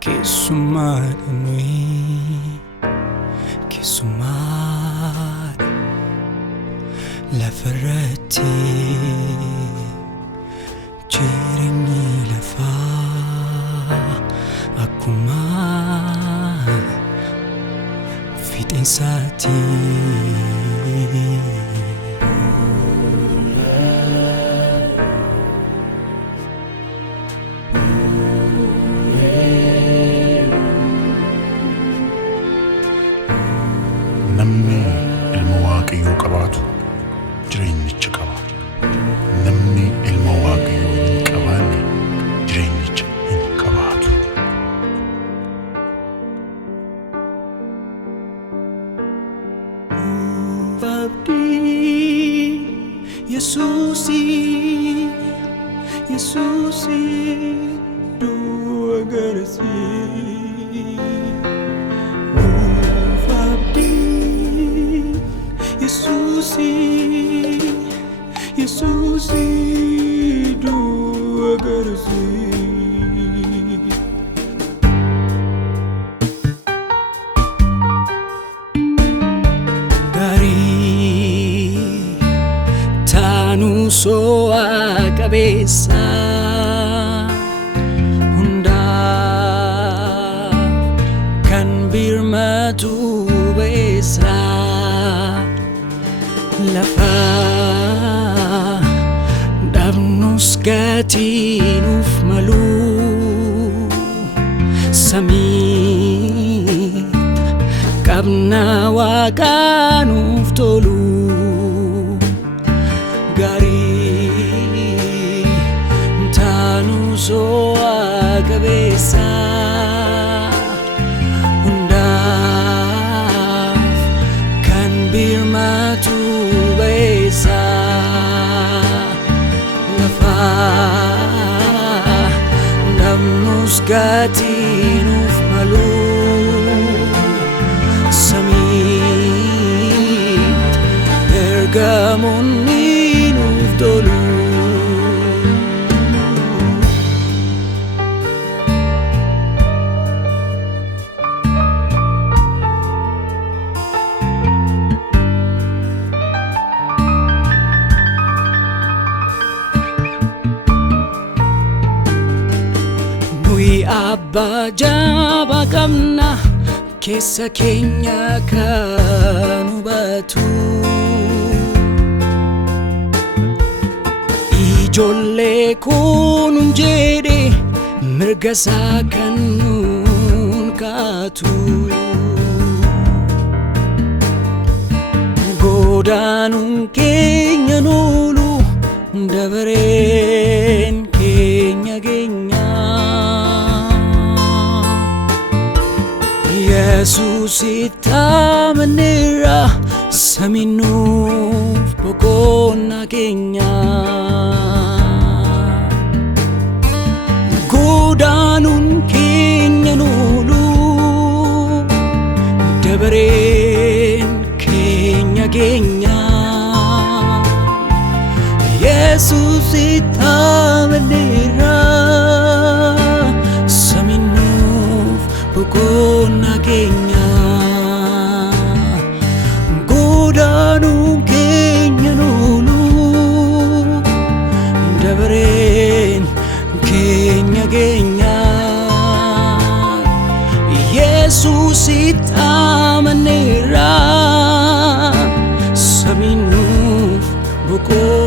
Keessummaadha nuyi, keessummaadha lafarratti. Jireenyi lafaa akkuma fixeensaati. Namni ilma Waaqayyoo qabaatu jireenyicha qaba. Namni ilma Waaqayyoo hin qabaanne jireenyicha hin qabaatu. Abdii Yesuusi, Yesuusi du'a garasi. Abdii Yesuusi, Yesuusi du'a garasi. So'a qabeessa hundaaf kan birmatu beessa. Lafa dhabnus gatii nuuf malu samii qabna Waaqa nuuf tolu. So'a qabeessa hundaaf kan birmatu beessa. Lafa dhabnus gatii nuuf malu samiit ergamoonni nuuf tolu. Abbaa jabaa qabna keessa keenya kan hubatu. Ijoollee kun jedhe mirga isaa kan nuun kaatu. Godaanuun keenya nuulu dabareen keenya geenya. Yesuusitti amanneerra samiin nuuf boqonnaa keenya. Godaanuun keenya nuulu dabareen keenya geenya. Yesuusitti amanneerra samiin nuuf boqonnaa keenya. Godaanuun keenya nuulu dabareen keenya geenya. Yesuusitti amanneerra samiin nuuf boqonnaa.